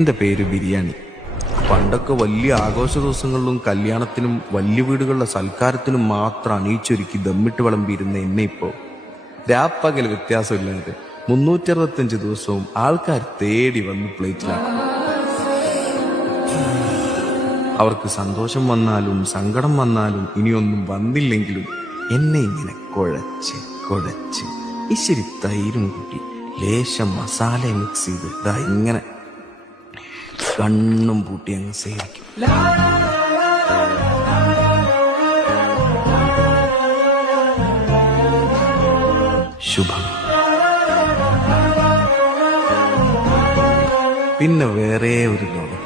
എൻ്റെ പേര് ബിരിയാണി. പണ്ടൊക്കെ വലിയ ആഘോഷ ദിവസങ്ങളിലും കല്യാണത്തിനും വലിയ വീടുകളിലെ സൽക്കാരത്തിനും മാത്രം അണിയിച്ചൊരുക്കി ദമ്മിട്ട് വിളമ്പിയിരുന്ന എന്നെ ഇപ്പോൾ രാപ്പകൽ വ്യത്യാസമില്ലാതെ 365 ദിവസവും ആൾക്കാർ തേടി വന്ന് പ്ലേറ്റിലാക്കും. അവർക്ക് സന്തോഷം വന്നാലും സങ്കടം വന്നാലും ഇനിയൊന്നും വന്നില്ലെങ്കിലും എന്നെ ഇങ്ങനെ കുഴച്ച് കുഴച്ച് ഇച്ചിരി തൈരും കൂട്ടി ലേശം മസാല മിക്സ് ചെയ്ത് ഇതാ ഇങ്ങനെ കണ്ണും പൂട്ടി അങ്ങ് സേവിക്കും. ശുഭം. പിന്നെ വേറെ ഒരു ലോകം.